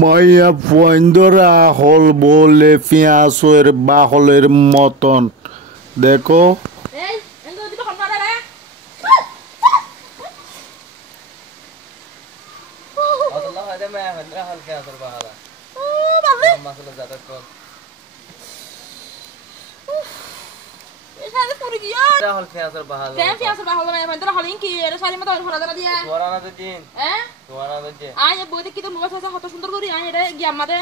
মাইয়া পয়েন্দরা হল বলে পেঁয়াজের বাহলের মতন দেখো। এই এন্ড দিতে হল মারা রে আল্লাহ হাদে মা হন্দ্রা হল কে আসর বাহালা ও বাবা মাসলা জাতা কল এসারে পুরি গিয়া এটা হল কে আসর বাহালা কেন পেঁয়াজের বাহল না পয়েন্দরা হল কি এর সারি মতো হল দাদা দিয়া তোরানা তো দিন হ্যাঁ তোরানা তো দিন আই বই দেখি তো মোবাইল আছে কত সুন্দর করি আই এটা গিয়া আমাদের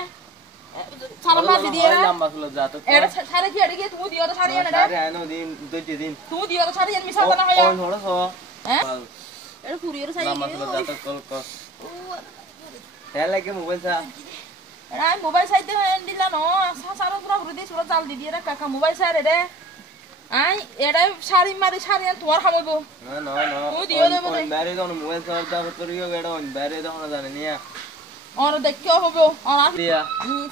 সালাম মাসি দিয়ে মাসলা জাতা এটা সারে কি আড়িয়ে তুমি দিও তো সারি না আরে আনো দিন দুই দিন তুমি দিও তো সারি মিছা কথা হয় কোন হলো হো হ্যাঁ এটা পুরি এর সারি মাসলা জাতা কল কল হ্যাঁ লাগে মোবাইল সা এটা মোবাইল সাইতে দিলা ন সারা পুরো ঘুরে দিয়ে পুরো জাল দি দিয়ে রে কাকা মোবাইল সারে রে আই এটা শাড়ি মারি শাড়ি তোমার খামাইবো না না না তুই দিও দেবো রে বাইরে তো মোবাইল সা জাতা করিও গেড়া বাইরে তো না জানে নিয়া আর দেখো হবে আর দিয়া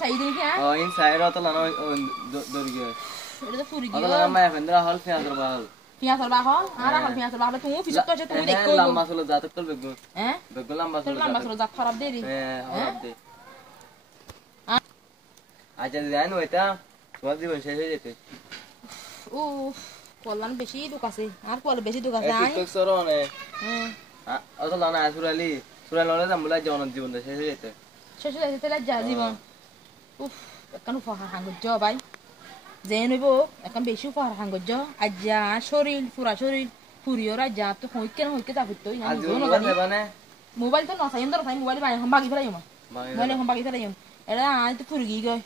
সাই দিন কি ও ইন সাইড তো না দর গিয়ে এটা তো পুরি গিয়ে আল্লাহ মা হন্দ্রা হল কে আসর বাহালা পেঁয়াজের বাহল আর হল পেঁয়াজের বাহল তুমি ফিসত তো আছে তুমি দেখো লম্বা ছিল জাতক কল বেগু হ্যাঁ বেগু লম্বা ছিল তোর নাম বাসলো যা খারাপ দেরি হ্যাঁ হরাব দে আচ্ছা জান ওইটা তোমার জীবন শেষ হয়ে যেতে ও কল্যাণ বেশি দুঃখ আছে আর কল বেশি দুঃখ আছে আই টিকটক সরনে হ্যাঁ অত লানা সুরালি সুরালি ললে জামুলা জীবন জীবন শেষ হয়ে যেতে শেষ হয়ে যেতে যা জীবন উফ এখন উপহার হাঙ্গজ্য ভাই যে নইব এখন বেশি উপহার হাঙ্গজ্য আজ্জা শরীর পুরা শরীর ফুরিও রাজ্জা তো হইকে তা হইতো না আজ মানে মোবাইল তো নসাই এন্দর তাই মোবাইল বাই হম বাগি ফেলাই মোবাইল হম বাগি ফেলাই এটা আজ তো ফুরি গই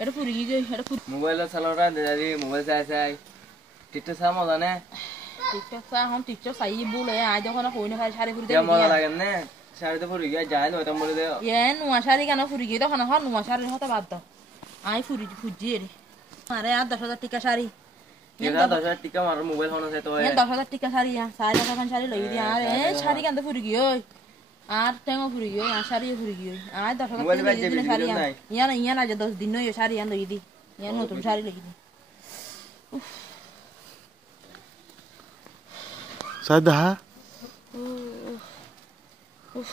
এটা ফুরি গই এটা মোবাইল চালাওরা দেরি মোবাইল চাই টিকটক চা মজা নে টিকটক চা হম টিকটক চাই বলে আজ যখন কই না খাই সারি ফুরি কেমন মজা লাগে নে শাড়িতে ফুরি গিয়া যায় নয়টা মরে দে এ নুয়া শাড়ি কেন ফুরি গই তখন হন নুয়া শাড়ি হতে বাদ দাও আই ফুরি ফুজি রে আরে আর 10,000 টাকা শাড়ি এটা 10,000 টাকা মার মোবাইল হন আছে তো 10,000 টাকা শাড়ি আর 4,000 শাড়ি লই দিয়া আর এ শাড়ি কেন ফুরি গই আর টেঙ্গো ফুরি গই আর শাড়ি ফুরি গই আর 10,000 টাকা দিন শাড়ি ইয়ান আজ 10 দিন নই শাড়ি আন লই দি ইয়ান নতুন শাড়ি লই দি সাদা উফ